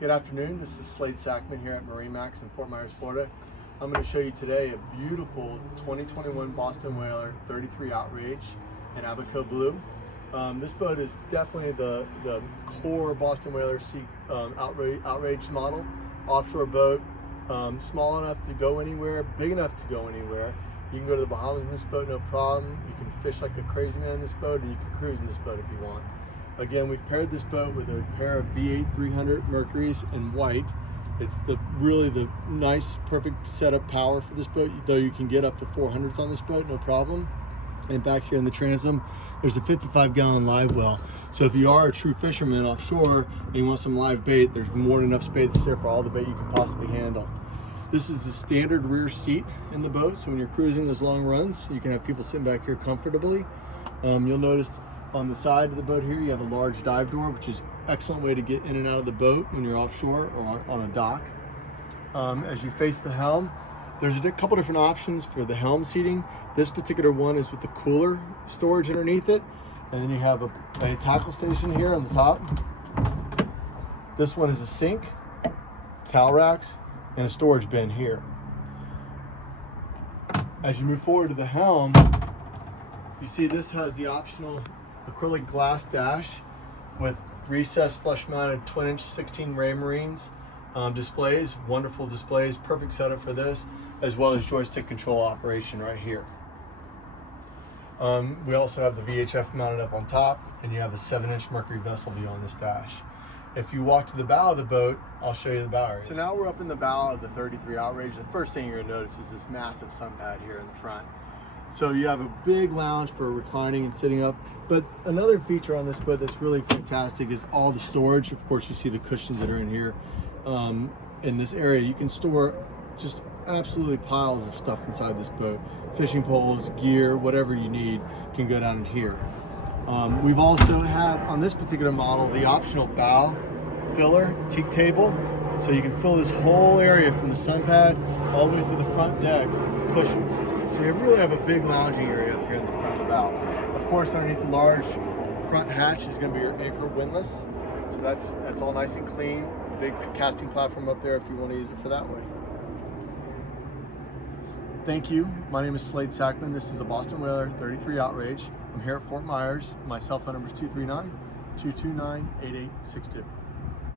Good afternoon, this is Slade Sackman here at MarineMax in Fort Myers, Florida. I'm going to show you today a beautiful 2021 Boston Whaler 33 Outrage in Abaco Blue. This boat is definitely the core Boston Whaler Outrage model. Offshore boat, small enough to go anywhere, big enough to go anywhere. You can go to the Bahamas in this boat, no problem. You can fish like a crazy man in this boat, and you can cruise in this boat if you want. Again, we've paired this boat with a pair of V8 300 Mercuries in white. It's really the nice, perfect setup power for this boat, though you can get up to 400s on this boat, no problem. And back here in the transom, there's a 55-gallon live well. So if you are a true fisherman offshore and you want some live bait, there's more than enough space there for all the bait you can possibly handle. This is a standard rear seat in the boat, so when you're cruising those long runs, you can have people sitting back here comfortably. You'll notice on the side of the boat here, you have a large dive door, which is an excellent way to get in and out of the boat when you're offshore or on a dock. As you face the helm, there's a couple different options for the helm seating. This particular one is with the cooler storage underneath it. And then you have a tackle station here on the top. This one is a sink, towel racks, and a storage bin here. As you move forward to the helm, you see this has the optional acrylic glass dash with recessed flush mounted 12-inch 16 Ray Marines displays, wonderful displays, perfect setup for this, as well as joystick control operation right here. We also have the VHF mounted up on top, and you have a 7-inch Mercury vessel view on this dash. If you walk to the bow of the boat, I'll show you the bow area. So now we're up in the bow of the 33 Outrage. The first thing you're gonna notice is this massive sun pad here in the front. So you have a big lounge for reclining and sitting up. But another feature on this boat that's really fantastic is all the storage. Of course, you see the cushions that are in here. In this area, you can store just absolutely piles of stuff inside this boat. Fishing poles, gear, whatever you need can go down in here. We've also had, on this particular model, the optional bow filler teak table. So you can fill this whole area from the sun pad all the way through the front deck with cushions. So you really have a big lounging area up here in the front of the bow. Of course, underneath the large front hatch is going to be your anchor windlass. So that's all nice and clean. Big casting platform up there if you want to use it for that way. Thank you. My name is Slade Sackman. This is a Boston Whaler 33 Outrage. I'm here at Fort Myers. My cell phone number is 239-229-8862.